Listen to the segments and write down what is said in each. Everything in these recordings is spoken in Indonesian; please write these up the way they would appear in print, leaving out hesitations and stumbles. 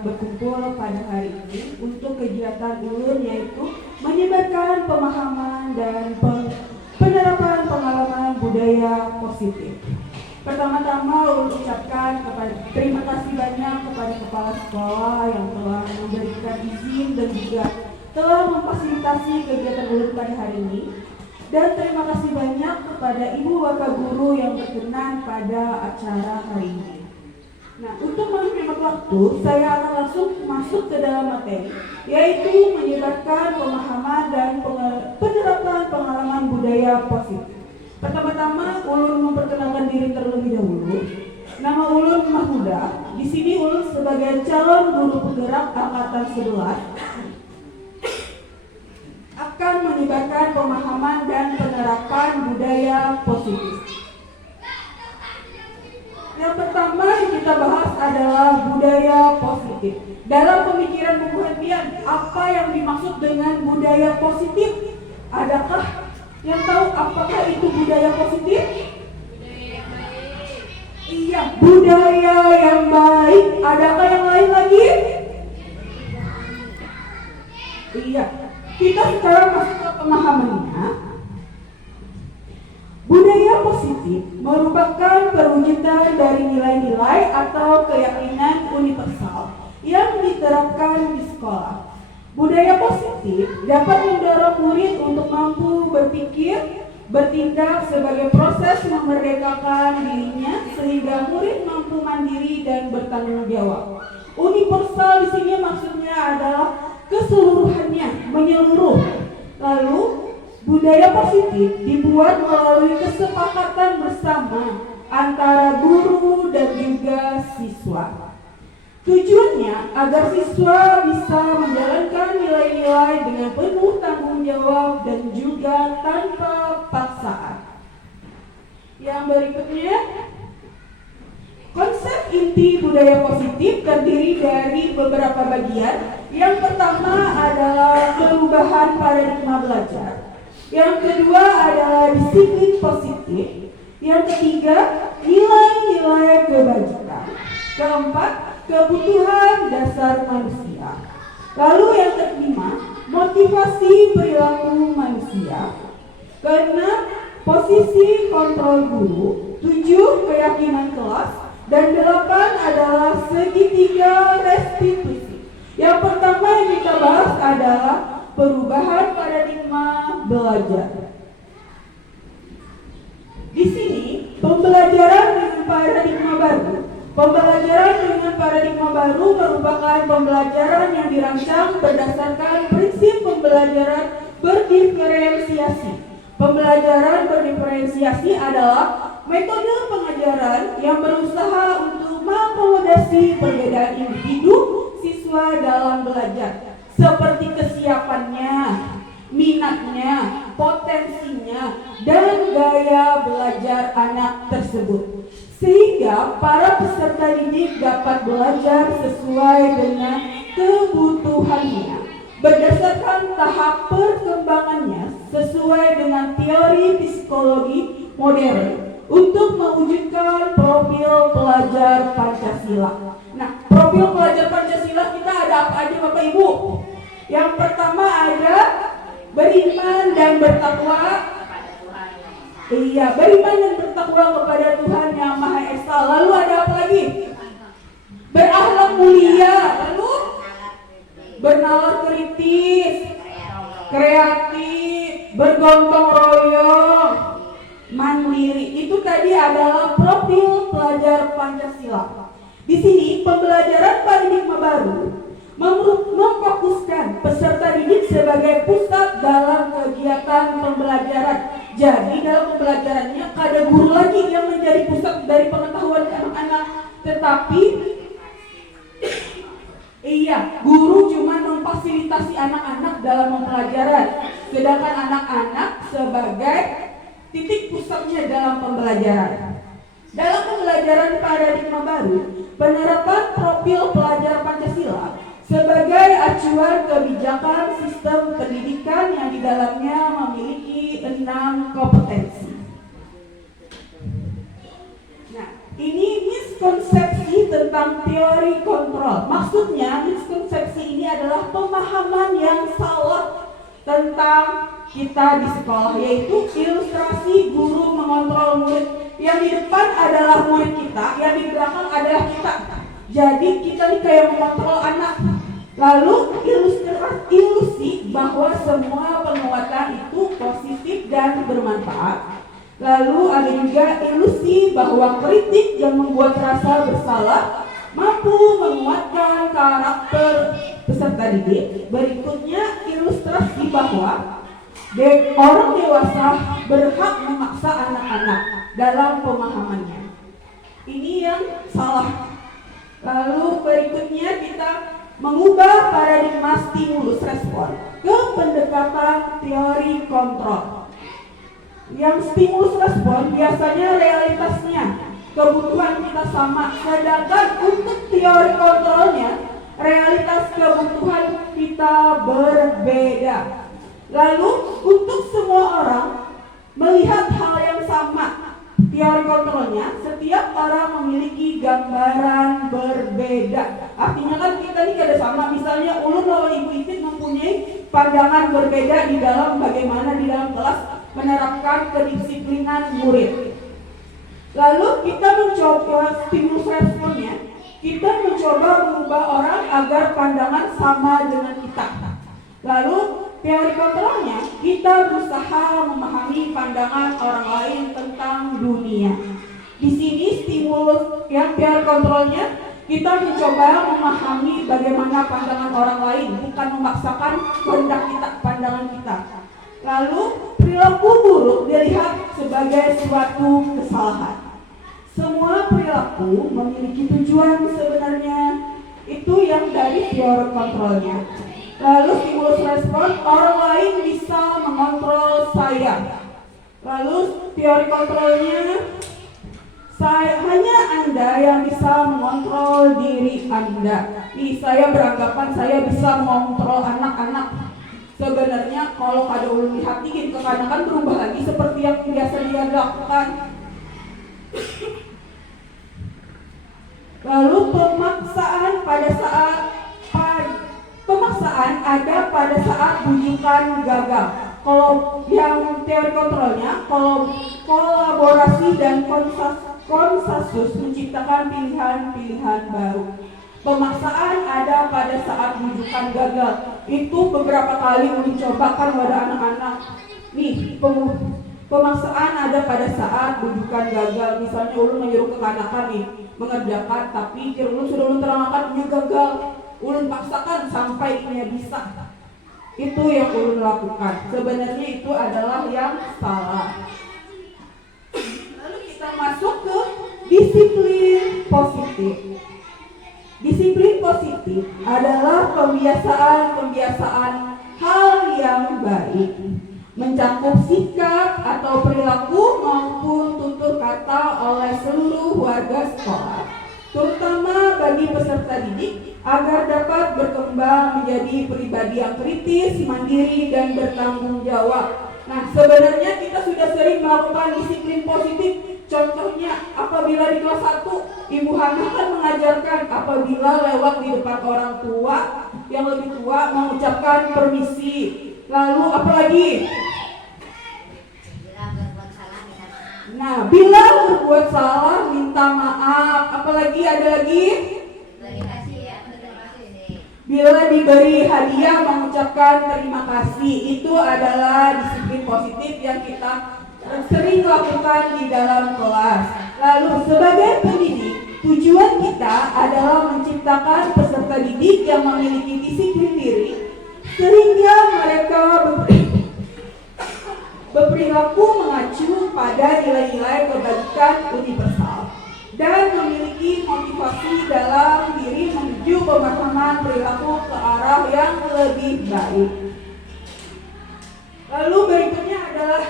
dapat berkumpul pada hari ini untuk kegiatan ulun, yaitu menyebarkan pemahaman dan penerapan pengalaman budaya positif. Pertama-tama ulun ucapkan terima kasih banyak kepada kepala sekolah yang telah memberikan izin dan juga telah memfasilitasi kegiatan ulun pada hari ini. Dan terima kasih banyak kepada ibu bapak guru yang berkenan pada acara hari ini. Nah, untuk menghemat waktu, saya akan langsung masuk ke dalam materi, yaitu menyebarkan pemahaman dan penerapan pengalaman budaya positif. Pertama-tama, ulun memperkenalkan diri terlebih dahulu. Nama ulun Mahmuda. Di sini ulun sebagai calon guru penggerak angkatan 11 akan menyebarkan pemahaman dan penerapan budaya positif. Yang pertama yang kita bahas adalah budaya positif. Dalam pemikiran Bung Hendian, apa yang dimaksud dengan budaya positif? Adakah yang tahu apakah itu budaya positif? Budaya yang baik. Iya, budaya yang baik. Adakah yang lain lagi? Iya, kita sekarang masuk ke pemahamannya. Budaya positif merupakan perwujudan dari nilai-nilai atau keyakinan universal yang diterapkan di sekolah. Budaya positif dapat mendorong murid untuk mampu berpikir, bertindak sebagai proses memerdekakan dirinya sehingga murid mampu mandiri dan bertanggung jawab. Universal di sini maksudnya adalah keseluruhannya, menyeluruh. Lalu budaya positif dibuat melalui kesepakatan bersama antara guru dan juga siswa. Tujuannya agar siswa bisa menjalankan nilai-nilai dengan penuh tanggung jawab dan juga tanpa paksaan. Yang berikutnya, konsep inti budaya positif terdiri dari beberapa bagian. Yang pertama adalah perubahan paradigma belajar. Yang kedua adalah disiplin positif. Yang ketiga, nilai-nilai kebajikan. Keempat, kebutuhan dasar manusia. Lalu yang kelima, motivasi perilaku manusia. Keenam, posisi kontrol guru. 7, keyakinan kelas. Dan 8 adalah segitiga restitusi. Yang pertama yang kita bahas adalah perubahan paradigma belajar. Di sini pembelajaran dengan paradigma baru. Pembelajaran dengan paradigma baru merupakan pembelajaran yang dirancang berdasarkan prinsip pembelajaran berdiferensiasi. Pembelajaran berdiferensiasi adalah metode pengajaran yang berusaha untuk mengakomodasi perbedaan individu siswa dalam belajar, seperti kesiapannya, minatnya, potensinya, dan gaya belajar anak tersebut, sehingga para peserta didik dapat belajar sesuai dengan kebutuhannya berdasarkan tahap perkembangannya sesuai dengan teori psikologi modern untuk mewujudkan profil pelajar Pancasila. Nah, profil pelajar Pancasila kita ada apa aja Bapak Ibu? Yang pertama ada beriman dan bertakwa. Iya, beriman dan bertakwa kepada Tuhan Yang Maha Esa. Lalu ada apa lagi? Berakhlak mulia. Lalu bernalar kritis, kreatif, bergotong royong, mandiri. Itu tadi adalah profil pelajar Pancasila. Di sini pembelajaran paradigma baru memfokuskan peserta didik sebagai pusat dalam kegiatan pembelajaran. Jadi dalam pembelajarannya ada guru lagi yang menjadi pusat dari pengetahuan anak-anak, tetapi guru cuma memfasilitasi anak-anak dalam pembelajaran, sedangkan anak-anak sebagai titik pusatnya dalam pembelajaran. Dalam pembelajaran paradigma baru, penerapan profil pelajar Pancasila sebagai acuan kebijakan sistem pendidikan yang di dalamnya memiliki 6 kompetensi. Nah, ini miskonsepsi tentang teori kontrol. Maksudnya, miskonsepsi ini adalah pemahaman yang salah tentang kita di sekolah, yaitu ilustrasi guru mengontrol murid. Yang di depan adalah murid kita, yang di belakang adalah kita. Jadi kita nih kayak mengontrol anak. Lalu ilusi bahwa semua penguatan itu positif dan bermanfaat. Lalu ada juga ilusi bahwa kritik yang membuat rasa bersalah mampu menguatkan karakter peserta didik. Berikutnya ilustrasi bahwa orang dewasa berhak memaksa anak-anak dalam pemahamannya. Ini yang salah. Lalu berikutnya kita mengubah paradigma stimulus respon ke pendekatan teori kontrol. Yang stimulus respon biasanya realitasnya kebutuhan kita sama, sedangkan untuk teori kontrolnya realitas kebutuhan kita berbeda. Lalu untuk semua orang melihat hal yang sama, teori kontrolnya setiap orang memiliki gambaran berbeda. Artinya kan kita ini ada sama, misalnya Ulun lawan Ibu Isit mempunyai pandangan berbeda di dalam bagaimana di dalam kelas menerapkan kedisiplinan murid. Lalu kita mencoba stimulus responnya, kita mencoba mengubah orang agar pandangan sama dengan kita. Lalu teori kontrolnya, kita berusaha memahami pandangan orang lain tentang dunia. Di sini stimulus yang teori kontrolnya, kita mencoba memahami bagaimana pandangan orang lain, bukan memaksakan kehendak kita, pandangan kita. Lalu perilaku buruk dilihat sebagai suatu kesalahan. Semua perilaku memiliki tujuan sebenarnya, itu yang dari teori kontrolnya. Lalu stimulus respon, orang lain bisa mengontrol saya. Lalu teori kontrolnya, hanya Anda yang bisa mengontrol diri Anda. Nih, saya beranggapan saya bisa mengontrol anak-anak. Sebenarnya kalau ada ulun dihatikin, kekanakan berubah lagi seperti yang biasa dia lakukan. Lalu pemaksaan ada pada saat bujukan gagal. Kalau yang teori kontrolnya, kalau kolaborasi dan konsensus menciptakan pilihan-pilihan baru. Pemaksaan ada pada saat bujukan gagal. Itu beberapa kali mencobakan pada anak-anak. Nih, pemaksaan ada pada saat bujukan gagal. Misalnya ulun menyuruh kekanakan nih mengerjakan, tapi ulun sudah terangkan punya gagal. Ulun paksakan sampai punya bisa. Itu yang ulun lakukan. Sebenarnya itu adalah yang salah. Lalu kita masuk ke disiplin positif. Disiplin positif adalah pembiasaan hal yang baik, mencakup sikap atau perilaku maupun tutur kata oleh seluruh warga sekolah, terutama bagi peserta didik agar dapat berkembang menjadi pribadi yang kritis, mandiri, dan bertanggung jawab. Nah, sebenarnya kita sudah sering melakukan disiplin positif. Contohnya, apabila di kelas 1, Ibu Hana kan mengajarkan apabila lewat di depan orang tua yang lebih tua mengucapkan permisi. Lalu apalagi? Nah, bila berbuat salah minta maaf. Apalagi ada lagi? Bila diberi hadiah mengucapkan terima kasih. Itu adalah disiplin positif yang kita sering lakukan di dalam kelas. Lalu sebagai pendidik, tujuan kita adalah menciptakan peserta didik yang memiliki disiplin diri sehingga mereka berperilaku mengacu pada nilai-nilai kebajikan universal dan memiliki motivasi dalam diri menuju pemahaman perilaku ke arah yang lebih baik. Lalu berikutnya adalah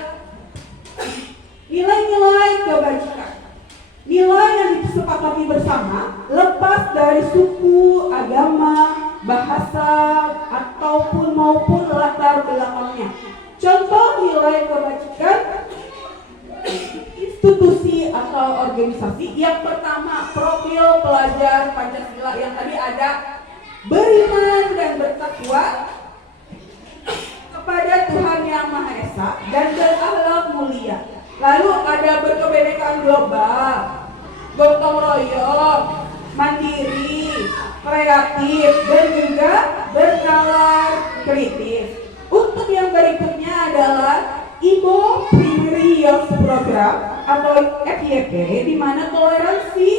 nilai-nilai kebajikan. Nilai yang disepakati bersama lepas dari suku, agama, bahasa, ataupun maupun latar belakangnya. Contoh nilai kebajikan institusi atau organisasi Yang pertama, profil pelajar Pancasila yang tadi ada beriman dan bertakwa kepada Tuhan Yang Maha Esa dan berakhlak mulia. Lalu ada berkebinekaan global, gotong royong, mandiri, kreatif, dan juga bernalar kritis. Untuk yang berikutnya adalah Ibo Primary Youth Program atau FYP, di mana toleransi,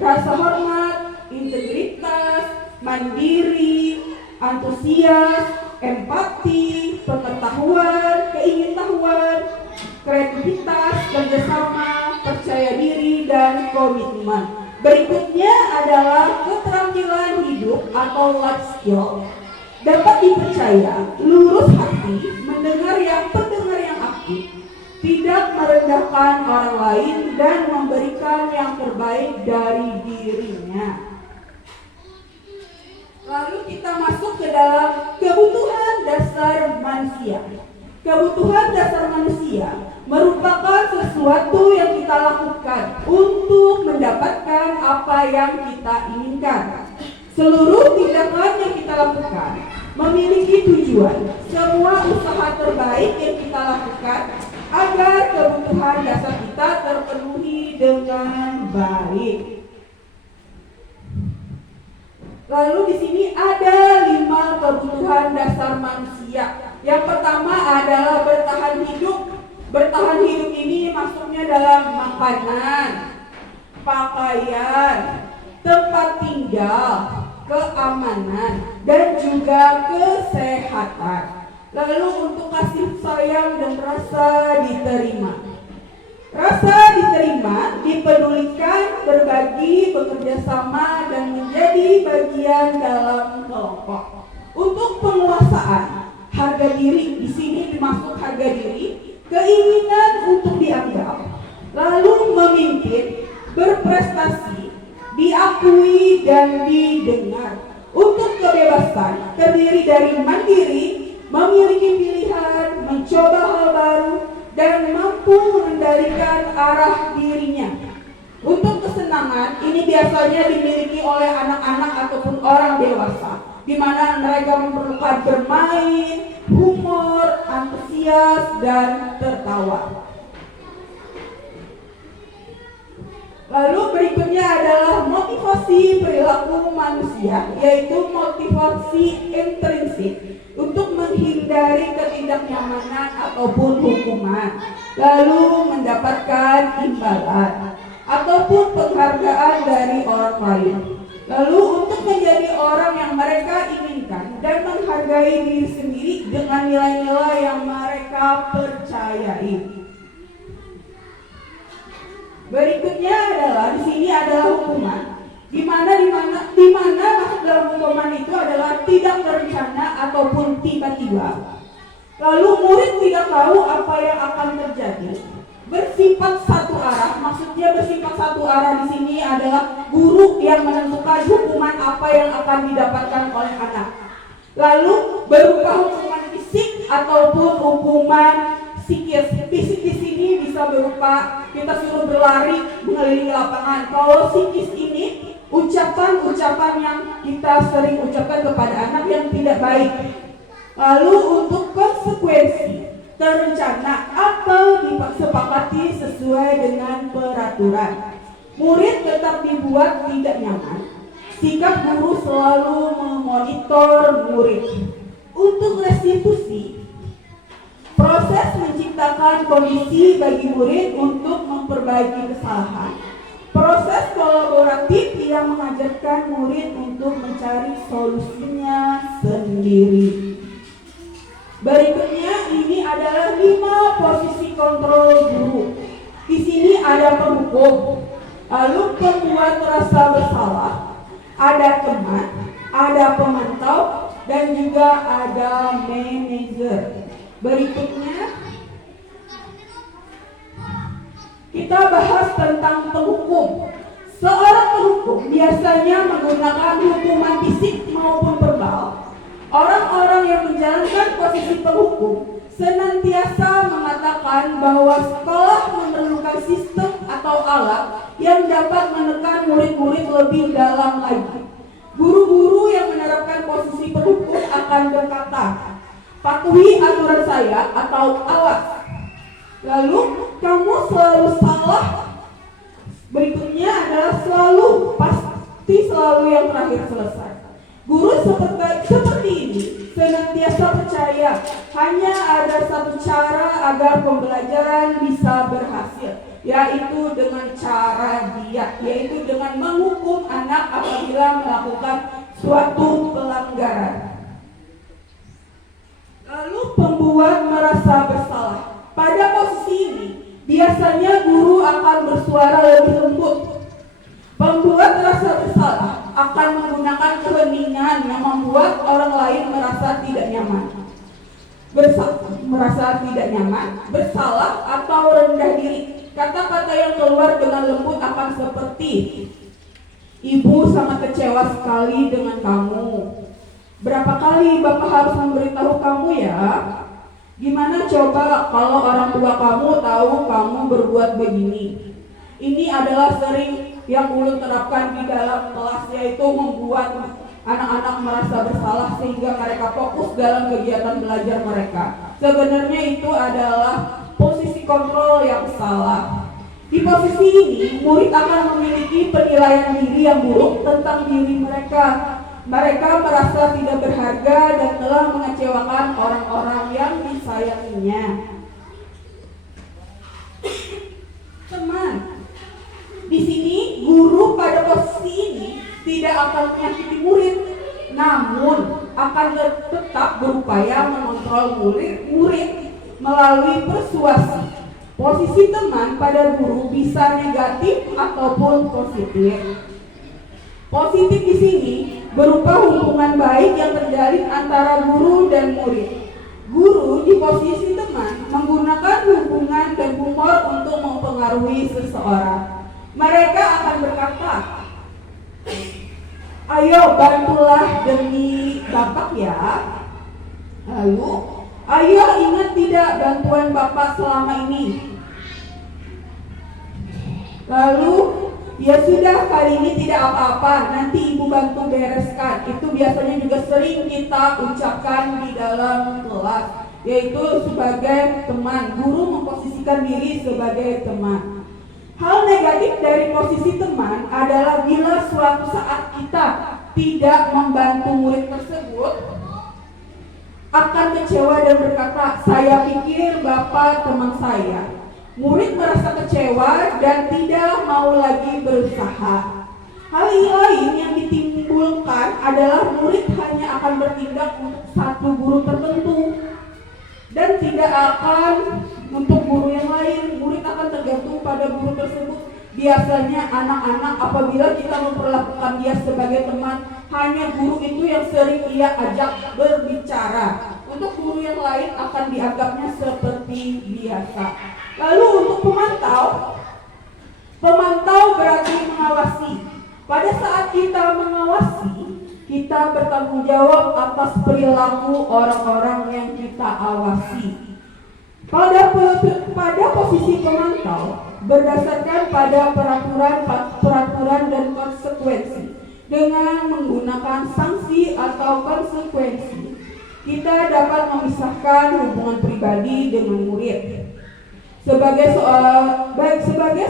rasa hormat, integritas, mandiri, antusias, empati, pengetahuan, keingintahuan, kreativitas, kerjasama, percaya diri, dan komitmen. Berikutnya adalah keterampilan hidup atau life skill. Dapat dipercaya, lurus hati, pendengar yang aktif, tidak merendahkan orang lain dan memberikan yang terbaik dari dirinya. Lalu kita masuk ke dalam kebutuhan dasar manusia. Kebutuhan dasar manusia merupakan sesuatu yang kita lakukan untuk mendapatkan apa yang kita inginkan. Seluruh tindakan yang kita lakukan memiliki tujuan. Semua usaha terbaik yang kita lakukan agar kebutuhan dasar kita terpenuhi dengan baik. Lalu di sini ada 5 kebutuhan dasar manusia. Yang pertama adalah bertahan hidup. Bertahan hidup ini maksudnya dalam makanan, pakaian, tempat tinggal, keamanan, dan juga kesehatan. Lalu untuk kasih sayang dan rasa diterima. Rasa diterima, dipedulikan, berbagi, bekerja sama, dan menjadi bagian dalam kelompok. Untuk penguasaan, harga diri, di sini dimaksud harga diri, keinginan untuk dianggap, lalu memimpin, berprestasi, diakui dan didengar. Untuk kebebasan, terdiri dari mandiri, memiliki pilihan, mencoba hal baru, dan mampu mengendalikan arah dirinya. Untuk kesenangan, ini biasanya dimiliki oleh anak-anak ataupun orang dewasa, di mana mereka memerlukan bermain, humor, antusias, dan tertawa. Lalu berikutnya adalah motivasi perilaku manusia, yaitu motivasi intrinsik untuk menghindari ketidaknyamanan ataupun hukuman, lalu mendapatkan imbalan ataupun penghargaan dari orang lain. Lalu untuk menjadi orang yang mereka inginkan dan menghargai diri sendiri dengan nilai-nilai yang mereka percayai. Berikutnya adalah di sini adalah hukuman, di mana masuk dalam hukuman itu adalah tidak terencana ataupun tiba-tiba. Lalu murid tidak tahu apa yang akan terjadi. Bersifat satu arah, maksudnya bersifat satu arah di sini adalah guru yang menentukan hukuman apa yang akan didapatkan oleh anak. Lalu berupa hukuman fisik ataupun hukuman psikis. Fisik di sini bisa berupa kita suruh berlari mengelilingi lapangan. Kalau psikis ini ucapan-ucapan yang kita sering ucapkan kepada anak yang tidak baik. Lalu untuk konsekuensi terencana atau disepakati sesuai dengan peraturan. Murid tetap dibuat tidak nyaman. Sikap guru selalu memonitor murid. Untuk restitusi, proses menciptakan kondisi bagi murid untuk memperbaiki kesalahan. Proses kolaboratif yang mengajarkan murid untuk mencari solusinya sendiri. Berikutnya ini adalah 5 posisi kontrol guru. Di sini ada penghukum, lalu pembuat rasa bersalah, ada teman, ada pemantau, dan juga ada manajer. Berikutnya kita bahas tentang penghukum. Seorang penghukum biasanya menggunakan hukuman fisik maupun verbal. Orang-orang yang menjalankan posisi penghukum senantiasa mengatakan bahwa sekolah memerlukan sistem atau alat yang dapat menekan murid-murid lebih dalam lagi. Guru-guru yang menerapkan posisi pendukung akan berkata, "Patuhi aturan saya," atau "awas. Lalu kamu selalu salah." Berikutnya adalah selalu, pasti selalu yang terakhir selesai. Guru seperti ini senantiasa percaya hanya ada satu cara agar pembelajaran bisa berhasil, yaitu dengan cara dia, yaitu dengan menghukum anak apabila melakukan suatu pelanggaran. Lalu pembuat merasa bersalah. Pada posisi ini, biasanya guru akan bersuara lebih lembut. Pembuat merasa bersalah akan menggunakan keheningan yang membuat orang lain merasa tidak nyaman. Merasa tidak nyaman, bersalah, atau rendah diri. Kata-kata yang keluar dengan lembut akan seperti, "Ibu sangat kecewa sekali dengan kamu. Berapa kali Bapak harus memberitahu kamu ya? Gimana coba kalau orang tua kamu tahu kamu berbuat begini?" Ini adalah sering yang ulun terapkan di dalam kelas, yaitu membuat anak-anak merasa bersalah sehingga mereka fokus dalam kegiatan belajar mereka. Sebenarnya itu adalah posisi kontrol yang salah. Di posisi ini, murid akan memiliki penilaian diri yang buruk tentang diri mereka. Mereka merasa tidak berharga dan telah mengecewakan orang-orang yang disayanginya. Teman, di sini guru pada posisi ini tidak akan menyakiti murid, namun akan tetap berupaya mengontrol murid melalui persuasi. Posisi teman pada guru bisa negatif ataupun positif. Positif di sini berupa hubungan baik yang terjalin antara guru dan murid. Guru di posisi teman menggunakan hubungan dan humor untuk mempengaruhi seseorang. Mereka akan berkata, "Ayo bantulah demi Bapak ya." Lalu, "Ayo ingat tidak bantuan Bapak selama ini." Lalu, "Ya sudah, kali ini tidak apa-apa, nanti Ibu bantu bereskan." Itu biasanya juga sering kita ucapkan di dalam kelas, yaitu sebagai teman. Guru memposisikan diri sebagai teman. Hal negatif dari posisi teman adalah bila suatu saat kita tidak membantu murid tersebut, akan kecewa dan berkata, "Saya pikir Bapak teman saya." Murid merasa kecewa dan tidak mau lagi berusaha. Hal lain yang ditimbulkan adalah murid hanya akan bertindak untuk satu guru tertentu dan tidak akan untuk guru yang lain. Murid akan tergantung pada guru tersebut. Biasanya anak-anak apabila kita memperlakukan dia sebagai teman, hanya guru itu yang sering ia ajak berbicara. Untuk guru yang lain akan dianggapnya seperti biasa. Lalu untuk pemantau berarti mengawasi. Pada saat kita mengawasi, kita bertanggung jawab atas perilaku orang-orang yang kita awasi. Pada posisi pemantau, berdasarkan pada peraturan dan konsekuensi, dengan menggunakan sanksi atau konsekuensi, kita dapat memisahkan hubungan pribadi dengan murid. Sebagai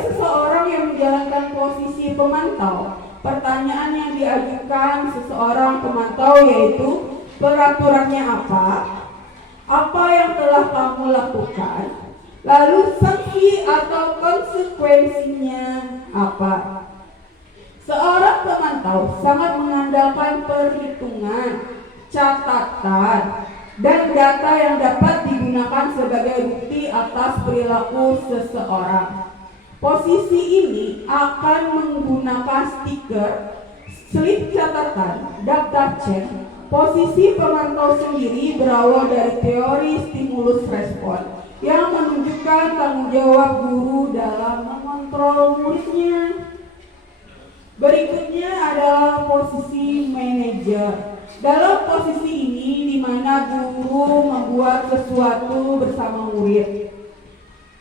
seseorang yang menjalankan posisi pemantau, pertanyaan yang diajukan seseorang pemantau yaitu, peraturannya apa? Apa yang telah kamu lakukan? Lalu sanksi atau konsekuensinya apa? Seorang pemantau sangat mengandalkan perhitungan, catatan, dan data yang dapat digunakan sebagai bukti atas perilaku seseorang. Posisi ini akan menggunakan stiker, slip catatan, daftar cek. Posisi pemantau sendiri berawal dari teori stimulus respon yang menunjukkan tanggung jawab guru dalam mengontrol muridnya. Berikutnya adalah posisi manajer. Dalam posisi ini di mana guru membuat sesuatu bersama murid.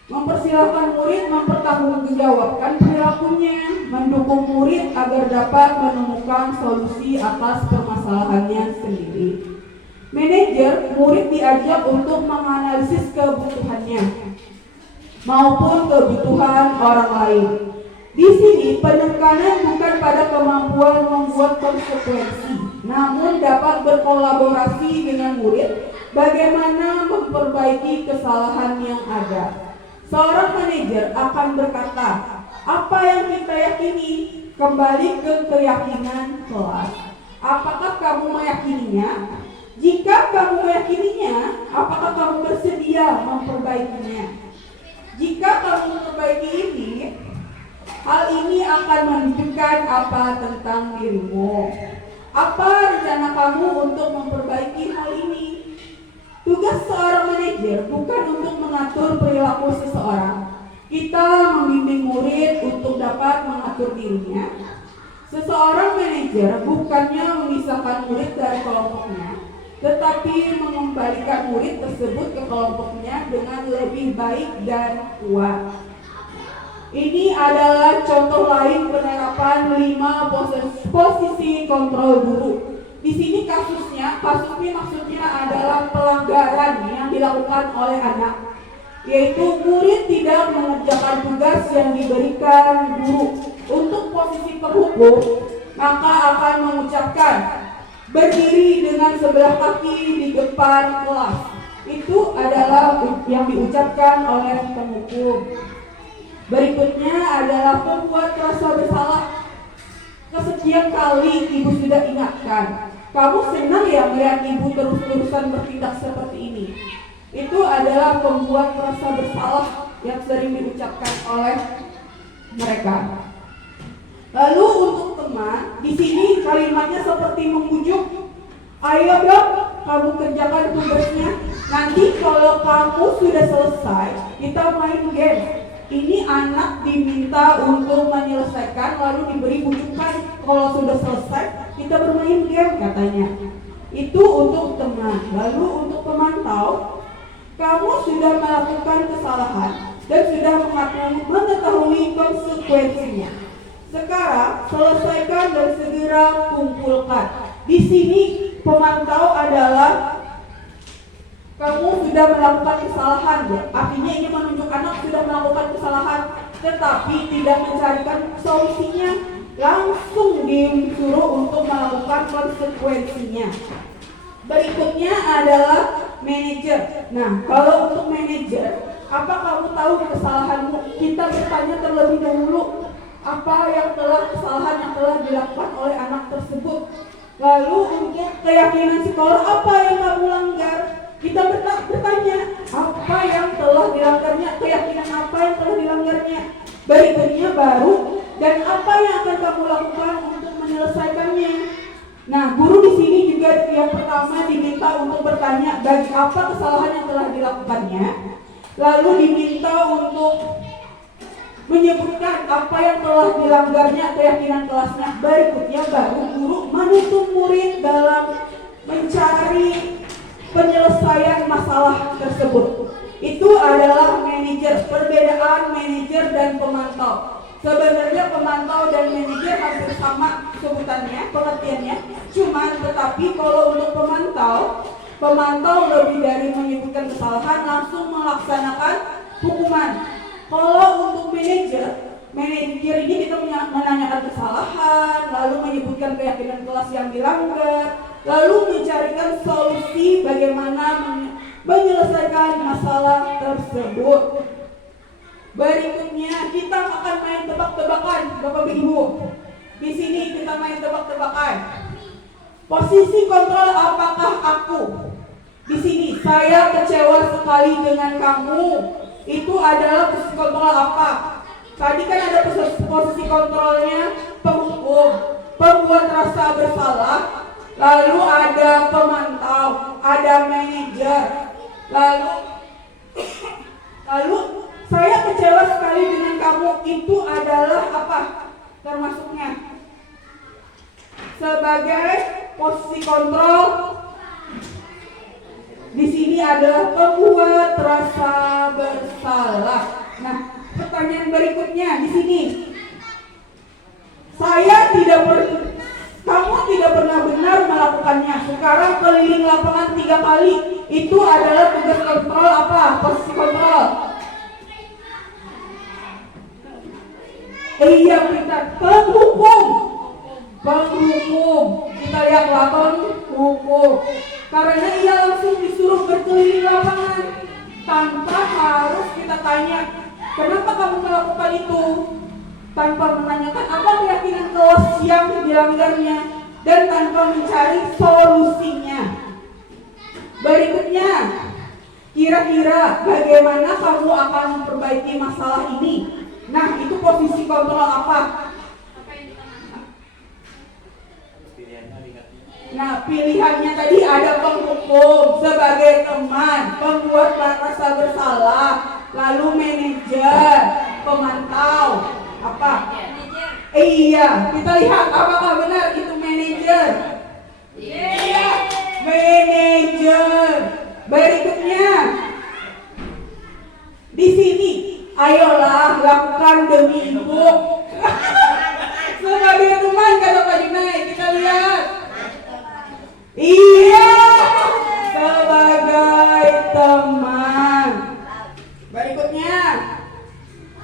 Mempersilahkan murid mempertanggungjawabkan perilakunya, mendukung murid agar dapat menemukan solusi atas permasalahannya sendiri. Manajer, murid diajak untuk menganalisis kebutuhannya maupun kebutuhan orang lain. Di sini penekanan bukan pada kemampuan membuat konsekuensi, namun dapat berkolaborasi dengan murid bagaimana memperbaiki kesalahan yang ada. Seorang manajer akan berkata, apa yang kita yakini kembali ke keyakinan kelas. Apakah kamu meyakininya? Jika kamu meyakininya, apakah kamu bersedia memperbaikinya? Jika kamu memperbaiki ini, hal ini akan menunjukkan apa tentang dirimu. Apa rencana kamu untuk memperbaiki hal ini? Tugas seorang manajer bukan untuk mengatur perilaku seseorang. Kita membimbing murid untuk dapat mengatur dirinya. Seseorang manajer bukannya memisahkan murid dari kelompoknya, tetapi mengembalikan murid tersebut ke kelompoknya dengan lebih baik dan kuat. Ini adalah contoh lain penerapan 5 posisi kontrol guru. Di sini kasusnya maksudnya adalah pelanggaran yang dilakukan oleh anak, yaitu murid tidak mengerjakan tugas yang diberikan guru. Untuk posisi penghukum, maka akan mengucapkan berdiri dengan sebelah kaki di depan kelas. Itu adalah yang diucapkan oleh penghukum. Berikutnya adalah membuat rasa bersalah. Kesekian kali ibu sudah ingatkan, kamu senang ya melihat ibu terus-terusan bertindak seperti ini. Itu adalah pembuat rasa bersalah yang sering diucapkan oleh mereka. Lalu untuk teman, di sini kalimatnya seperti membujuk. Ayo dong, kamu kerjakan tugasnya. Nanti kalau kamu sudah selesai, kita main game. Ini anak diminta untuk menyelesaikan lalu diberi bujukan. Kalau sudah selesai, kita bermain game katanya. Itu untuk teman. Lalu untuk pemantau, kamu sudah melakukan kesalahan dan sudah mengetahui konsekuensinya. Sekarang selesaikan dan segera kumpulkan. Di sini pemantau adalah kamu sudah melakukan kesalahan, ya. Artinya ini menunjuk anak sudah melakukan kesalahan, tetapi tidak mencarikan solusinya, langsung disuruh untuk melakukan konsekuensinya. Berikutnya adalah manajer. Nah, kalau untuk manajer, apa kamu tahu kesalahanmu? Kita bertanya terlebih dahulu apa kesalahan yang telah dilakukan oleh anak tersebut. Lalu untuk keyakinan sekolah, apa yang kamu langgar? Kita bertanya apa yang telah dilanggarnya, keyakinan apa yang telah dilanggarnya. Berikutnya baru, dan apa yang akan kamu lakukan untuk menyelesaikannya. Nah, guru di sini juga yang pertama diminta untuk bertanya bagi apa kesalahan yang telah dilakukannya. Lalu diminta untuk menyebutkan apa yang telah dilanggarnya, keyakinan kelasnya. Berikutnya baru guru menuntun murid dalam mencari penyelesaian masalah tersebut. Itu adalah manajer. Perbedaan manajer dan pemantau. Sebenarnya pemantau dan manajer hampir sama sebutannya, pengertiannya. Tetapi kalau untuk pemantau lebih dari menyebutkan kesalahan, langsung melaksanakan hukuman. Kalau untuk manajer ini kita menanyakan kesalahan, lalu menyebutkan keyakinan kelas yang dilanggar, lalu mencarikan solusi bagaimana menyelesaikan masalah tersebut. Berikutnya kita akan main tebak-tebakan, Bapak Ibu. Di sini kita main tebak-tebakan. Posisi kontrol apakah aku? Di sini saya kecewa sekali dengan kamu. Itu adalah posisi kontrol apa? Tadi kan ada posisi kontrolnya penghukum, pembuat rasa bersalah, lalu ada pemantau, ada manajer, lalu saya kecewa sekali dengan kamu. Itu adalah apa? Termasuknya sebagai posisi kontrol. Di sini adalah membuat rasa bersalah. Nah, pertanyaan berikutnya di sini. Kamu tidak pernah benar melakukannya. Sekarang keliling lapangan 3 kali. Itu adalah tugas kontrol apa? Posisi kontrol. Iya, kita penghukum. Kita lihat penghukum. Karena ia langsung disuruh berkeliling lapangan tanpa harus kita tanya, kenapa kamu melakukan itu? Tanpa menanyakan apa keyakinan kelas yang dilanggarnya dan tanpa mencari solusinya. Berikutnya, kira-kira bagaimana kamu akan memperbaiki masalah ini? Nah, itu posisi kontrol apa? Nah, pilihannya tadi ada penghukum sebagai teman, pembuat rasa bersalah, lalu manajer, pemantau, apa? Iya, kita lihat apakah benar itu manajer. Iya, manajer. Berikutnya, di sini, ayolah lakukan demi ibu. Sebagai teman kata Pak Junai, kita lihat. Iya, sebagai teman. Berikutnya,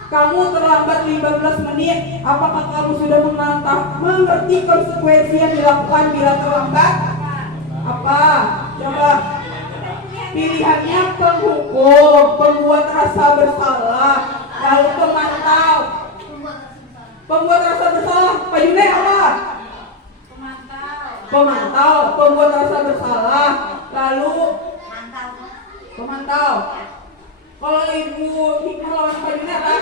kamu terlambat 15 menit. Apakah kamu sudah mengerti konsekuensi yang dilakukan bila terlambat? Apa? Coba. Pilihannya penghukum, pembuat rasa bersalah, lalu pemantau. Pembuat rasa bersalah, Pak Junai apa? Pemantau, pembuat rasa bersalah, lalu pemantau. Kalau Ibu Hikmah lawan Pak Junai apa?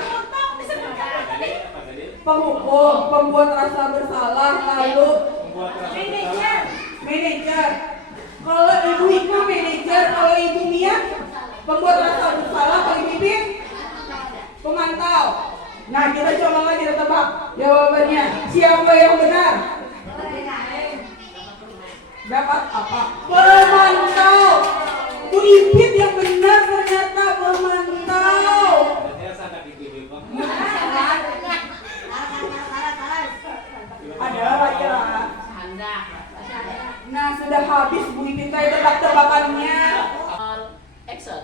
Penghukum, pembuat rasa bersalah, lalu manajer. Kalau Ibu Hikmah manajer, kalau Ibu Mia pembuat rasa bersalah, kalau Ibu Pipin pemantau. Nah, kita coba lagi tebak jawabannya. Siapa yang benar? Dapat apa? Pemantau. Bu Ipit yang benar ternyata pemantau. Adalah wajar. Nah, sudah habis Bu Ipit tebak-tebakannya. Action.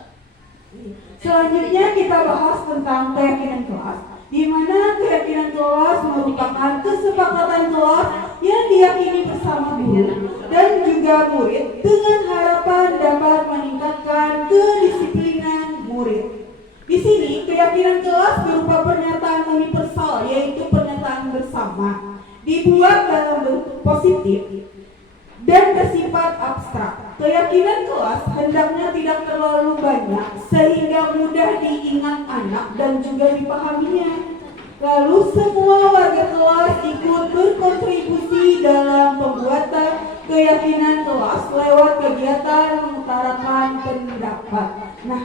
Selanjutnya kita bahas tentang keyakinan kelas, di mana keyakinan kelas merupakan kesepakatan kelas yang diyakini bersama guru dan juga murid dengan harapan dapat meningkatkan kedisiplinan murid. Di sini keyakinan kelas berupa pernyataan universal, yaitu pernyataan bersama, dibuat dalam bentuk positif dan bersifat abstrak. Keyakinan kelas hendaknya tidak terlalu banyak sehingga mudah diingat anak dan juga dipahaminya. Lalu semua warga kelas ikut berkontribusi dalam pembuatan keyakinan kelas lewat kegiatan mengutarakan pendapat. Nah,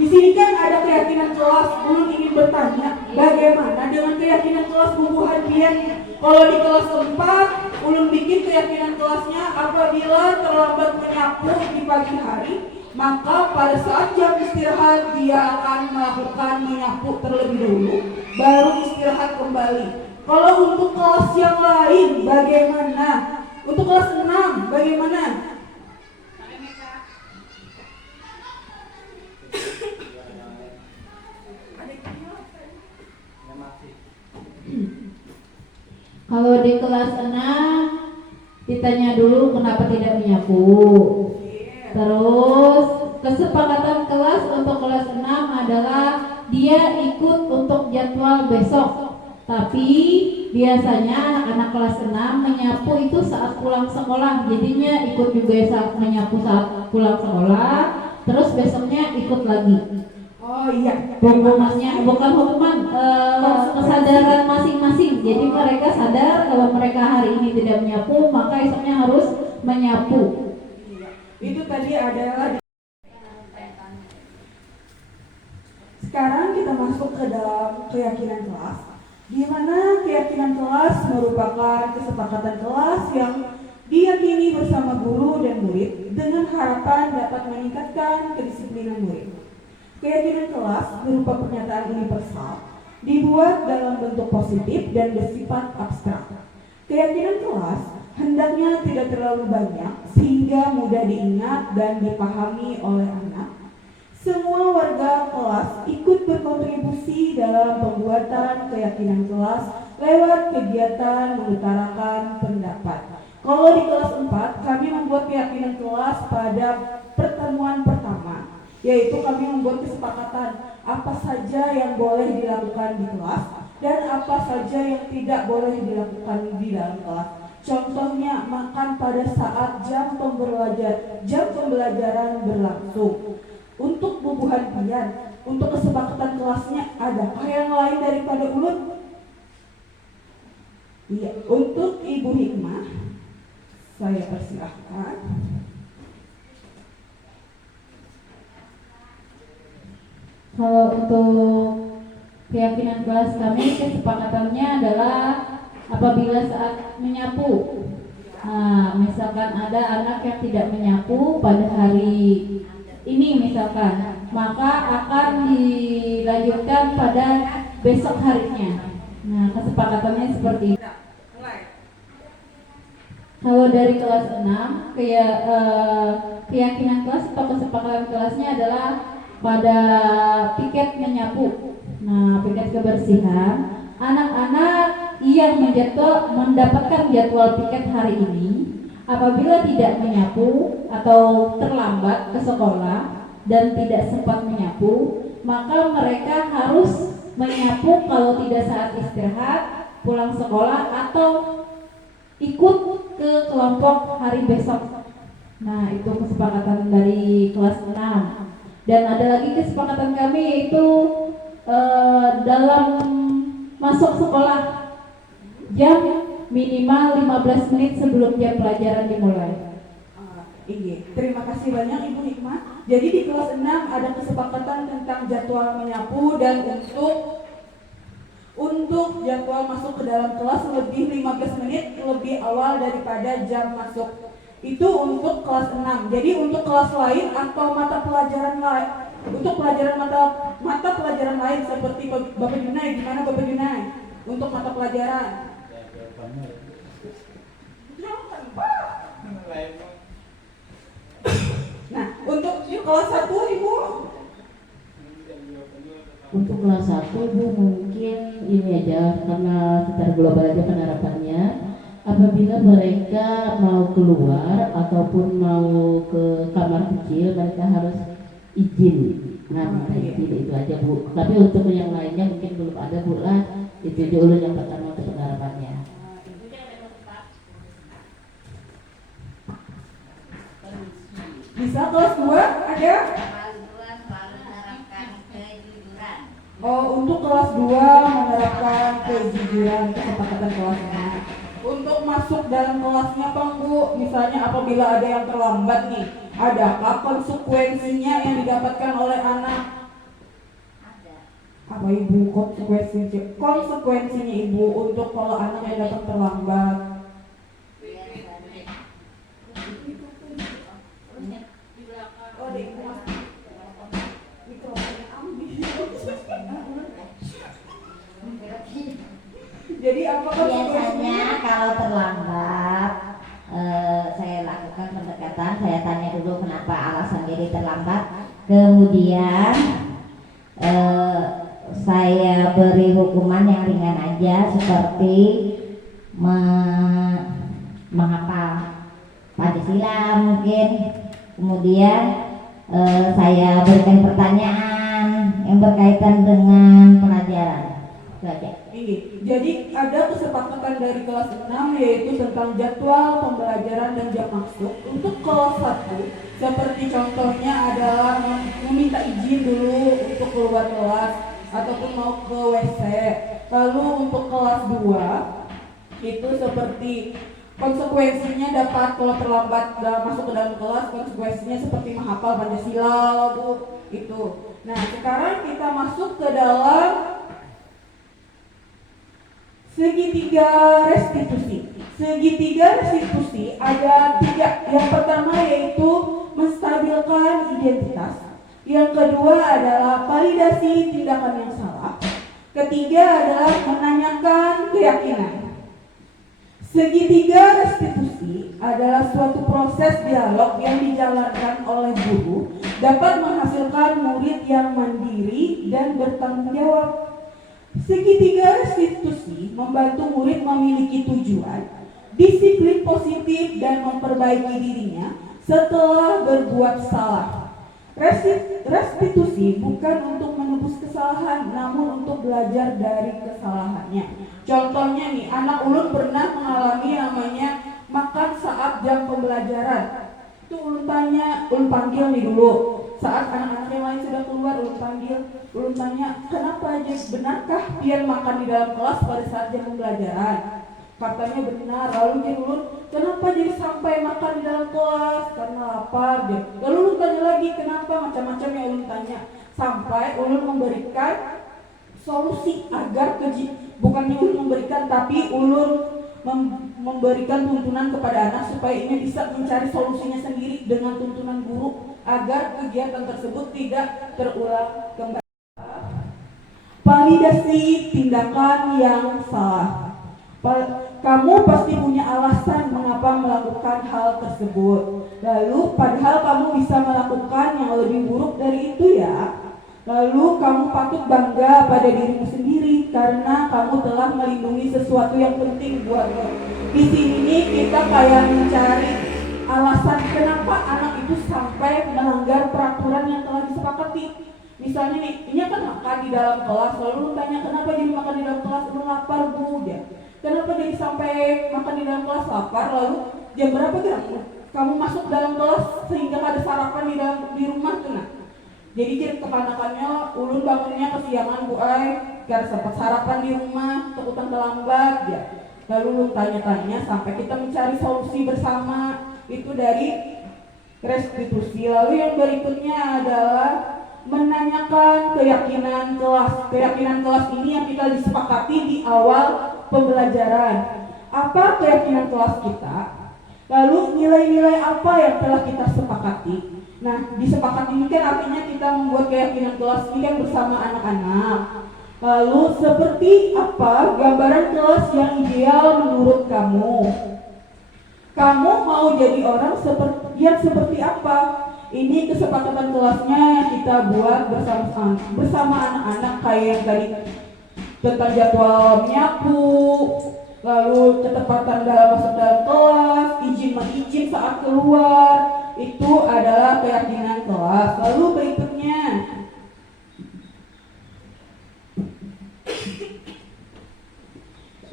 di sini kan ada keyakinan kelas. Ulun ingin bertanya, bagaimana dengan keyakinan kelas bubuhan pian? Kalau di kelas 4, ulun bikin keyakinan kelasnya apabila terlambat menyapu di pagi hari, maka pada saat jam istirahat dia akan melakukan menyapu terlebih dahulu, baru istirahat kembali. Kalau untuk kelas yang lain bagaimana? Untuk kelas 6 bagaimana? Kalau di kelas 6 ditanya dulu kenapa tidak menyapu. Terus kesepakatan kelas untuk kelas 6 adalah dia ikut untuk jadwal besok. Tapi biasanya anak-anak kelas 6 menyapu itu saat pulang sekolah. Jadinya ikut juga saat menyapu saat pulang sekolah. Terus besoknya ikut lagi. Oh iya, Hukumannya bukan hukuman, kesadaran masing-masing. Jadi mereka sadar kalau mereka hari ini tidak menyapu, maka esoknya harus menyapu. Itu tadi adalah. Sekarang kita masuk ke dalam keyakinan kelas, di mana keyakinan kelas merupakan kesepakatan kelas yang diyakini bersama guru dan murid dengan dengan harapan dapat meningkatkan kedisiplinan murid. Keyakinan kelas berupa pernyataan universal dibuat dalam bentuk positif dan bersifat abstrak. Keyakinan kelas hendaknya tidak terlalu banyak sehingga mudah diingat dan dipahami oleh anak. Semua warga kelas ikut berkontribusi dalam pembuatan keyakinan kelas lewat kegiatan mengutarakan pendapat. Kalau di kelas 4, kami membuat keyakinan kelas pada pertemuan pertama, yaitu kami membuat kesepakatan apa saja yang boleh dilakukan di kelas dan apa saja yang tidak boleh dilakukan di dalam kelas. Contohnya, makan pada saat jam pembelajaran berlangsung. Untuk bubuhan pian, untuk kesepakatan kelasnya, adakah yang lain daripada ulut? Iya, untuk Ibu Hikmah, saya persilahkan. Kalau untuk keyakinan kelas kami, kesepakatannya adalah apabila saat menyapu. Nah, misalkan ada anak yang tidak menyapu pada hari ini misalkan, maka akan dilanjutkan pada besok harinya. Nah, kesepakatannya seperti itu. Kalau dari kelas 6, keyakinan kelas atau kesepakatan kelasnya adalah pada piket menyapu. Nah, piket kebersihan, anak-anak yang mendapatkan jadwal piket hari ini, apabila tidak menyapu atau terlambat ke sekolah dan tidak sempat menyapu, maka mereka harus menyapu kalau tidak saat istirahat, pulang sekolah, atau ikut ke kelompok hari besok. Nah, itu kesepakatan dari kelas 6. Dan ada lagi kesepakatan kami yaitu dalam masuk sekolah jam minimal 15 menit sebelum jam pelajaran dimulai. Iya, terima kasih banyak Ibu Hikmah. Jadi di kelas 6 ada kesepakatan tentang jadwal menyapu dan untuk jadwal masuk ke dalam kelas lebih 15 menit lebih awal daripada jam masuk. Itu untuk kelas 6. Jadi untuk kelas lain atau mata pelajaran lain, untuk mata pelajaran lain seperti Bapak Junai, gimana Bapak Junai? Untuk mata pelajaran. Nah, untuk kelas 1 Ibu? Untuk kelas 1 Bu mungkin ini aja, karena secara global aja penerapannya. Apabila mereka mau keluar ataupun mau ke kamar kecil, mereka harus izin. Nah, minta izin itu aja Bu. Tapi untuk yang lainnya mungkin belum ada Bu lah. Itu dulu yang pertama untuk penerapannya. Bisa kelas 2 ada? Oh, untuk kelas 2 menerapkan kejujuran, kesepakatan kelasnya. Untuk masuk dalam kelasnya Pak Bu, misalnya apabila ada yang terlambat nih, adakah konsekuensinya yang didapatkan oleh anak? Apa Ibu konsekuensinya Ibu untuk kalau anaknya datang terlambat? Oh, di mikrofonnya ambil. Jadi apa biasanya kalau terlambat saya lakukan pendekatan, saya tanya dulu kenapa alasan diri terlambat, kemudian saya beri hukuman yang ringan aja seperti menghafal Pancasila mungkin, kemudian saya berikan pertanyaan yang berkaitan dengan pelajaran. Itu aja. Jadi ada kesepakatan dari kelas 6 yaitu tentang jadwal pembelajaran dan jam masuk. Untuk kelas 1 seperti contohnya adalah meminta izin dulu untuk keluar kelas ataupun mau ke WC. Lalu untuk kelas 2 itu seperti konsekuensinya dapat kalau terlambat masuk ke dalam kelas, konsekuensinya seperti menghafal Pancasila Bu, itu. Nah, sekarang kita masuk ke dalam segitiga restitusi. Segitiga restitusi ada 3. Yang pertama yaitu identitas. Yang kedua adalah validasi tindakan yang salah. Ketiga adalah menanyakan keyakinan. Segitiga restitusi adalah suatu proses dialog yang dijalankan oleh guru dapat menghasilkan murid yang mandiri dan bertanggung jawab. Segitiga restitusi membantu murid memiliki tujuan, disiplin positif dan memperbaiki dirinya setelah berbuat salah. Restitusi bukan untuk menebus kesalahan, namun untuk belajar dari kesalahannya. Contohnya nih, anak ulun pernah mengalami namanya makan saat jam pembelajaran. Itu ulun tanya, ulun panggil nih dulu. Saat anak-anak yang lain sudah keluar, ulun panggil, ulun tanya, kenapa aja, benarkah pian makan di dalam kelas pada saat jam pembelajaran? Katanya benar. Lalu dia ulun, kenapa jadi sampai makan di dalam kelas? Karena lapar dia. Lalu ulun tanya lagi, kenapa? Macam-macam yang ulun tanya. Sampai ulun memberikan solusi agar bukannya ulun memberikan, tapi ulun memberikan tuntunan kepada anak supaya ini bisa mencari solusinya sendiri dengan tuntunan guru agar kegiatan tersebut tidak terulang kembali. Validasi tindakan yang salah. Kamu pasti punya alasan mengapa melakukan hal tersebut. Lalu padahal kamu bisa melakukan yang lebih buruk dari itu ya. Lalu kamu patut bangga pada dirimu sendiri karena kamu telah melindungi sesuatu yang penting buatmu. Di sini kita kayak mencari alasan kenapa anak itu sampai melanggar peraturan yang telah disepakati. Misalnya nih, ini kan makan di dalam kelas, lalu lu tanya kenapa jadi makan di dalam kelas, lu lapar bu ya. Kenapa jadi sampai makan di dalam kelas lapar, lalu jam berapa kamu masuk dalam kelas sehingga ada sarapan di rumah tuh nah. Jadi kepanakannya ulun bangunnya kesiangan bu ay, gak sempat sarapan di rumah, takutan terlambat ya. Lalu ulun tanya-tanya sampai kita mencari solusi bersama, itu dari restitusi. Lalu yang berikutnya adalah menanyakan keyakinan kelas. Keyakinan kelas ini yang kita disepakati di awal pembelajaran. Apa keyakinan kelas kita? Lalu nilai-nilai apa yang telah kita sepakati? Nah, disepakati ini kan artinya kita membuat keyakinan kelas ini kan bersama anak-anak. Lalu seperti apa gambaran kelas yang ideal menurut kamu? Kamu mau jadi orang seperti apa? Ini kesepakatan kelasnya yang kita buat bersama anak-anak kayak yang tadi tentang jadwal menyapu, lalu ketepatan dalam masuk dalam kelas, izin saat keluar, itu adalah keyakinan kelas. Lalu berikutnya,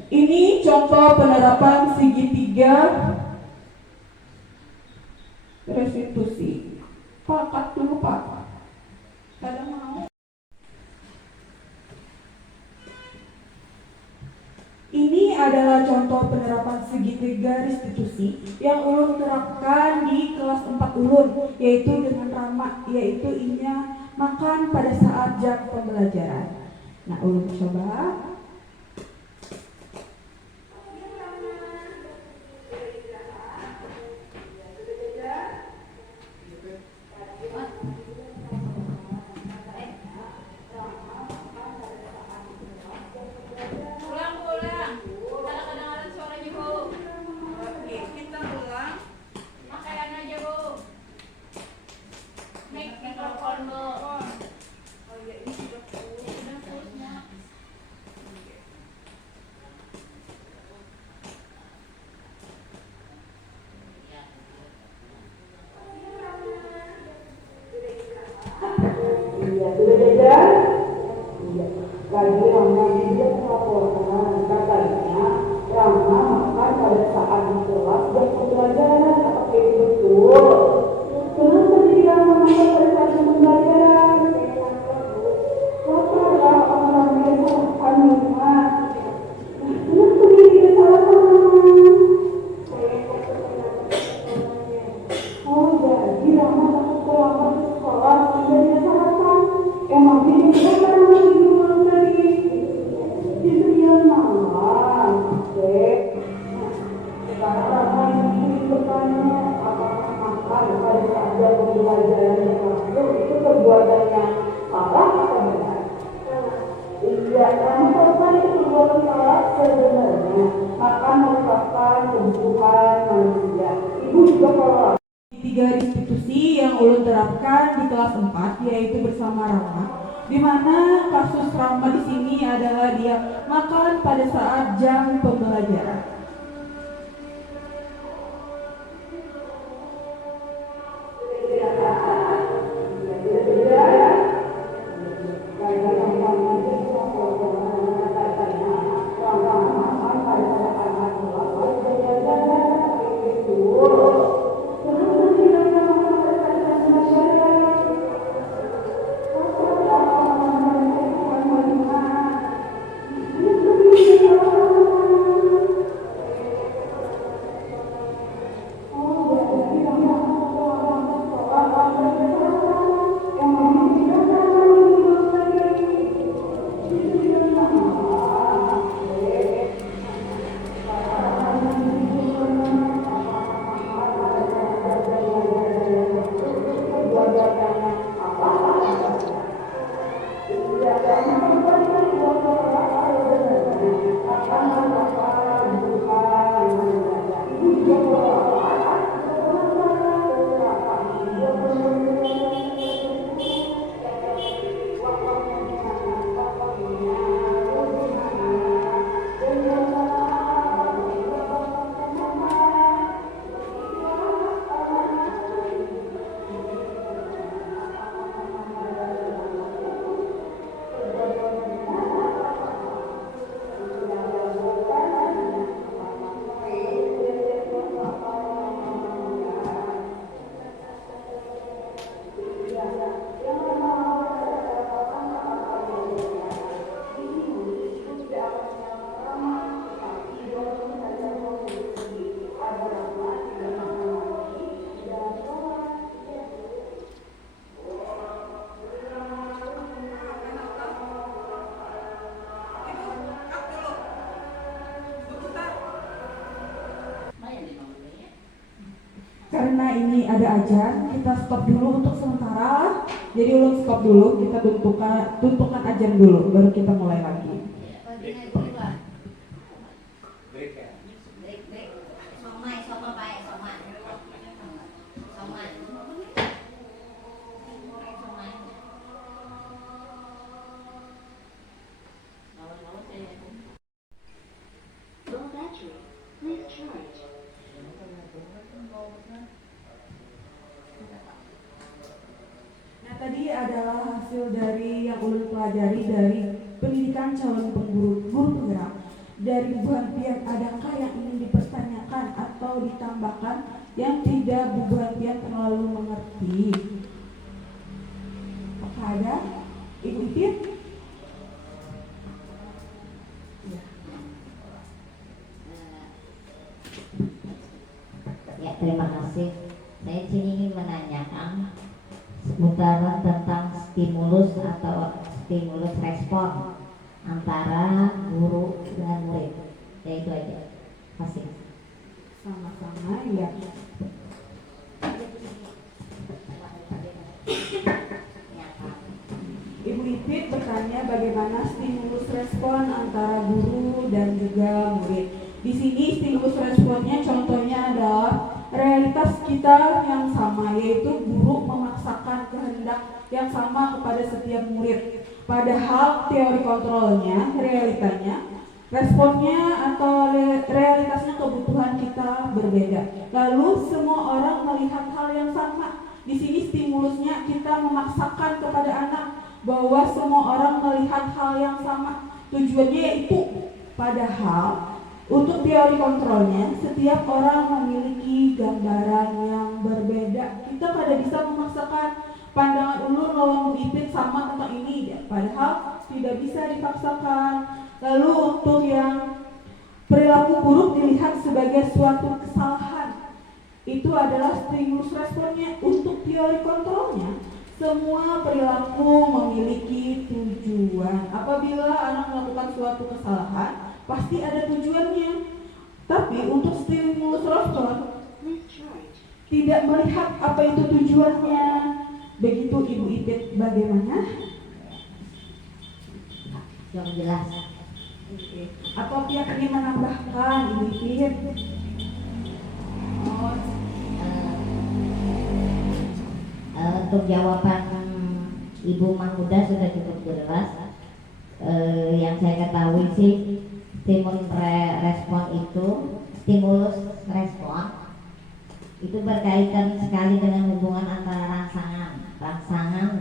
ini contoh penerapan segitiga restitusi. Pakat dulu Pak. Kadang mau. Ini adalah contoh penerapan segitiga restitusi yang ulun terapkan di kelas 4 ulun, yaitu dengan ramah, yaitu inya makan pada saat jam pembelajaran. Nah, ulun coba. Lagi Rama juga melaporkan katanya Rama makan pada saat di kelas jam pembelajaran. Apakah itu betul? Kenapa jadi Rama makan pada saat jam pembelajaran? Laparlah orang yang makan rumah. Kenapa dia tidak salah Rama? Oh jadi Rama takut terlambat ke sekolah sehingga dia sarapan. Emang dia tidak pernah di rumah tadi. ulun terapkan di kelas 4 yaitu bersama Rama, di mana kasus Rama di sini adalah dia makan pada saat jam pembelajaran. Karena ini ada ajan, kita stop dulu untuk sementara. Jadi ulun stop dulu, kita tuntukan ajan dulu, baru kita mulai lagi. Nah, tadi adalah hasil dari yang ulun pelajari dari pendidikan calon guru penggerak. Dari Bu Hantian, adakah yang ingin dipertanyakan atau ditambahkan yang tidak Bu Hantian terlalu mengerti? Apakah ada? Ibu Ipit? Ya, terima kasih. Saya sini ingin menanyakan seputaran tentang stimulus atau stimulus respon antara guru dan murid. Ya, itu aja. Kasih. Sama-sama, ya. Ibu Ipit bertanya bagaimana stimulus respon antara guru dan juga murid. Di sini stimulus responnya contohnya adalah realitas kita yang sama, yaitu guru memaksakan kehendak yang sama kepada setiap murid. Padahal teori kontrolnya, realitanya, responnya atau realitasnya kebutuhan kita berbeda. Lalu semua orang melihat hal yang sama. Di sini stimulusnya kita memaksakan kepada anak bahwa semua orang melihat hal yang sama. Tujuannya yaitu, padahal untuk teori kontrolnya, setiap orang memiliki gambaran yang berbeda. Kita pada bisa memaksakan pandangan ulun lawan Bu Ipit sama tentang ini, ya. Padahal tidak bisa dipaksakan. Lalu untuk yang perilaku buruk dilihat sebagai suatu kesalahan, itu adalah stimulus responnya. Untuk teori kontrolnya, semua perilaku memiliki tujuan. Apabila anak melakukan suatu kesalahan, pasti ada tujuannya. Tapi untuk stimulus respon tidak melihat apa itu tujuannya. Begitu Ibu Ipit, bagaimana? Yang jelas. Atau pihak ingin menambahkan, Ibu Ipit? untuk jawaban Ibu Mahmuda sudah cukup jelas. Yang saya ketahui sih stimulus respon itu berkaitan sekali dengan hubungan antara rangsangan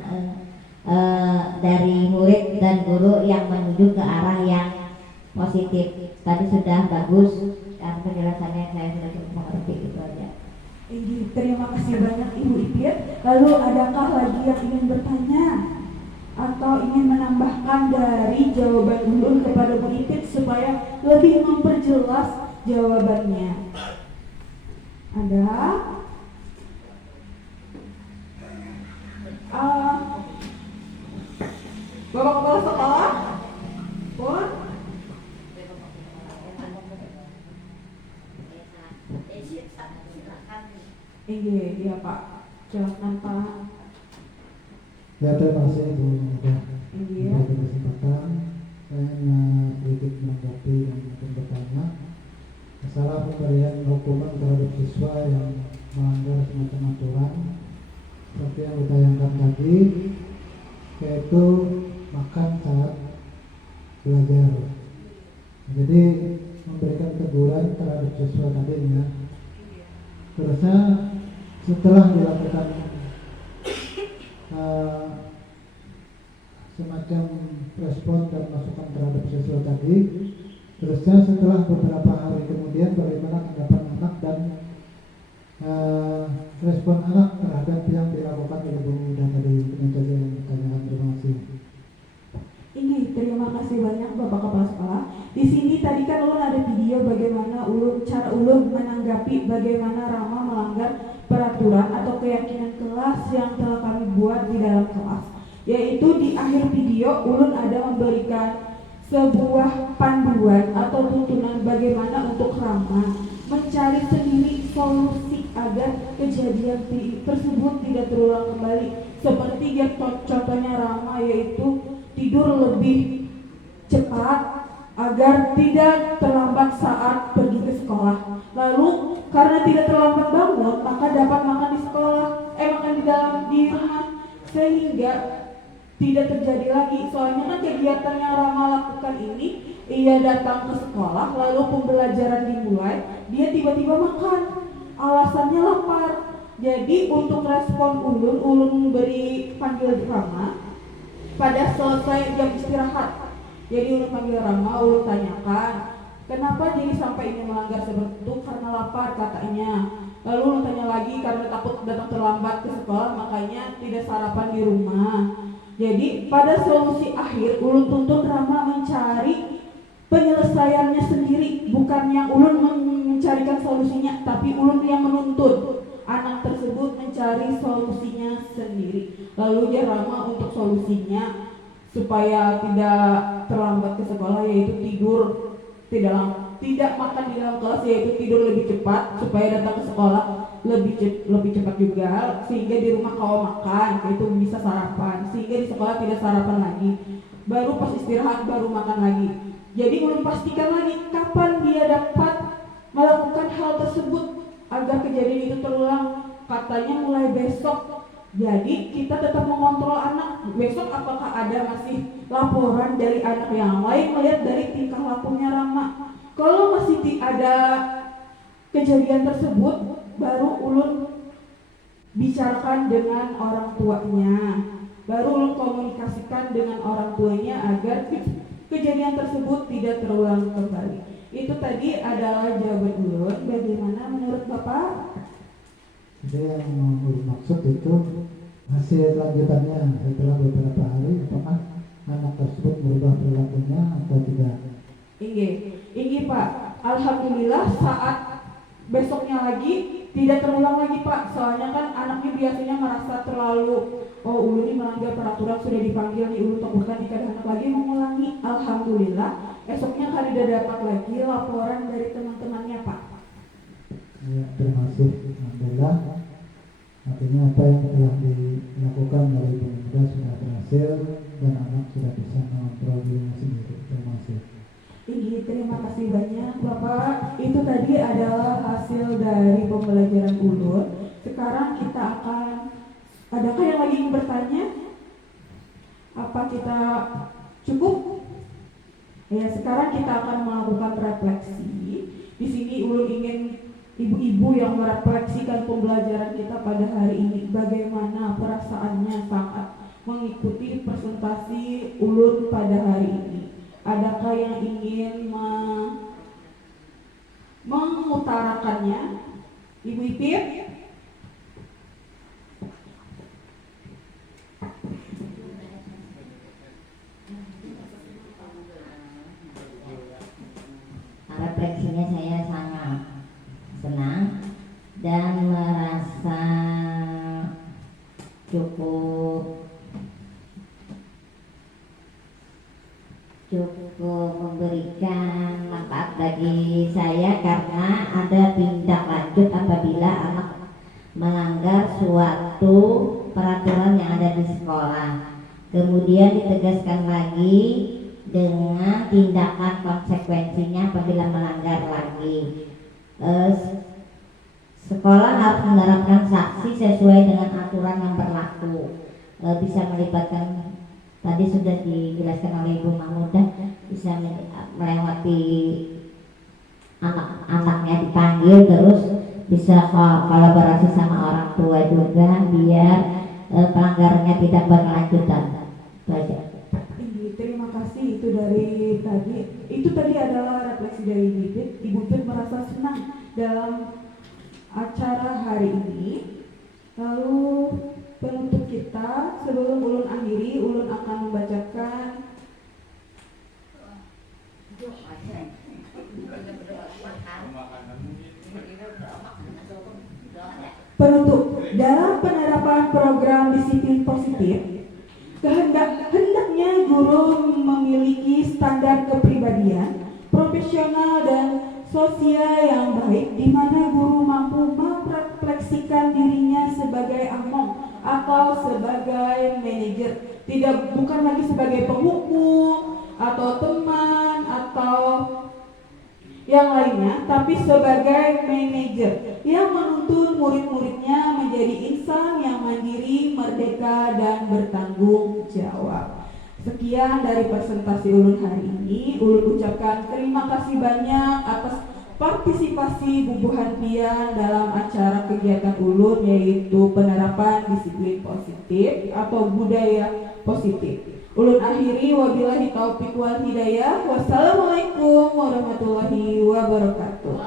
dari murid dan guru yang menuju ke arah yang positif. Tadi sudah bagus dan penjelasannya saya sudah cukup mengerti, itu aja. Terima kasih banyak Ibu Ipit. Lalu adakah lagi yang ingin bertanya atau ingin menambahkan dari jawaban Ulun kepada Bu Ipit supaya lebih memperjelas jawabannya? Ada? Bapak Kepala Sekolah? Pun? Iya Pak, silakan Pak. Ya, terima kasih Bu Muda Iya. untuk kesempatan. Saya sedikit menanggapi dan mungkin bertanya masalah pemberian hukuman terhadap siswa yang melanggar semacam aturan seperti yang ditayangkan tadi, yaitu makan saat belajar. Jadi memberikan teguran terhadap siswa tadinya. Terusnya setelah dilakukan semacam respon dan masukan terhadap siswa tadi, terusnya setelah beberapa hari kemudian bagaimana tanggapan anak dan respon anak terhadap yang dilakukan oleh Bu Muda tadi. Itu saja yang ditanyakan. Terima kasih. Terima kasih banyak Bapak Kepala Sekolah. Di sini tadi kan Ulun ada video bagaimana cara Ulun menanggapi bagaimana Rama melanggar peraturan atau keyakinan kelas yang telah kami buat di dalam kelas. Yaitu di akhir video Ulun ada memberikan sebuah panduan atau tuntunan bagaimana untuk Rama mencari sendiri solusi agar kejadian tersebut tidak terulang kembali. Seperti yang contohnya Rama, yaitu tidur lebih cepat agar tidak terlambat saat pergi ke sekolah. Lalu karena tidak terlambat bangun, maka dapat makan di sekolah, makan di rumah, sehingga tidak terjadi lagi. Soalnya kan kegiatan yang Rama lakukan ini, ia datang ke sekolah, lalu pembelajaran dimulai, dia tiba-tiba makan, alasannya lapar. Jadi untuk respon Ulun beri panggil Rama pada selesai jam istirahat. Jadi Ulun panggil Rama, Ulun tanyakan, kenapa jadi sampai ini melanggar seperti itu? Karena lapar katanya. Lalu Ulun tanya lagi, karena takut datang terlambat ke sekolah, makanya tidak sarapan di rumah. Jadi pada solusi akhir Ulun tuntut Rama mencari penyelesaiannya sendiri, bukan yang Ulun mencarikan solusinya, tapi Ulun yang menuntut anak tersebut mencari solusinya sendiri. Lalu dia Rama untuk solusinya supaya tidak terlambat ke sekolah, yaitu tidur tidak makan di dalam kelas, yaitu tidur lebih cepat supaya datang ke sekolah lebih cepat juga, sehingga di rumah kalau makan yaitu bisa sarapan, sehingga di sekolah tidak sarapan lagi, baru pas istirahat baru makan lagi. Jadi belum pastikan lagi kapan dia dapat melakukan hal tersebut agar kejadian itu terulang. Katanya mulai besok. Jadi kita tetap mengontrol anak. Besok apakah ada masih laporan dari anak yang lain melihat dari tingkah lakunya Rama. Kalau masih ada kejadian tersebut, baru Ulun bicarakan dengan orang tuanya. Baru Ulun komunikasikan dengan orang tuanya agar kejadian tersebut tidak terulang kembali. Itu tadi adalah jawaban Ulun. Bagaimana menurut Bapak? Jadi yang maksud itu hasil lanjutannya setelah beberapa hari, apakah anak tersebut berubah perilakunya atau tidak? Ini Pak, alhamdulillah saat besoknya lagi tidak terulang lagi Pak. Soalnya kan anaknya biasanya merasa terlalu, Ulun ini melanggar peraturan, sudah dipanggil nih Ulun untuk bukan jika anak lagi mengulangi. Alhamdulillah esoknya kan tidak dapat lagi laporan dari teman-temannya Pak. Ya, terima kasih. Alhamdulillah. Artinya apa yang telah dilakukan oleh Ibu Muda sudah berhasil dan anak sudah bisa mengontrol dirinya sendiri. Terima kasih. Terima kasih banyak Bapak. Itu tadi adalah hasil dari pembelajaran Ulun. Sekarang kita akan ada Adakah yang lagi ingin bertanya? Apa kita cukup? Ya, sekarang kita akan melakukan refleksi. Di sini ulun ingin ibu-ibu yang merefleksikan pembelajaran kita pada hari ini. Bagaimana perasaannya saat mengikuti presentasi ulun pada hari ini? Adakah yang ingin mengutarakannya? Ibu Ipit? Refleksinya saya sangat senang dan merasa cukup memberikan manfaat bagi saya karena ada tindak lanjut apabila anak melanggar suatu peraturan yang ada di sekolah, kemudian ditegaskan lagi dengan tindakan konsekuensinya apabila melanggar lagi. Sekolah harus menerapkan sanksi sesuai dengan aturan yang berlaku. Bisa melibatkan, tadi sudah dijelaskan oleh Ibu Mahmudah, bisa melewati anak-anaknya dipanggil, terus bisa kolaborasi sama orang tua juga biar pelanggarannya tidak berkelanjutan. Itu aja. Terima kasih, itu dari tadi. Itu tadi adalah refleksi dari Ibu Pit merasa senang dalam acara hari ini. Lalu penutup kita, sebelum ulun akhiri, ulun akan membacakan penutup. Dalam penerapan program disiplin positif, hendaknya guru memiliki standar kepribadian, profesional dan sosial yang baik, di mana guru mampu merefleksikan dirinya sebagai among atau sebagai manajer, bukan lagi sebagai penghukum atau teman atau yang lainnya, tapi sebagai manajer yang menuntun murid-muridnya menjadi insan yang mandiri, merdeka, dan bertanggung jawab. Sekian dari presentasi ulun hari ini. Ulun ucapkan terima kasih banyak atas partisipasi Bubuhan Pian dalam acara kegiatan ulun, yaitu penerapan disiplin positif atau budaya positif. Ulun akhiri, wabillahi taufiq wal hidayah. Wassalamualaikum warahmatullahi wabarakatuh.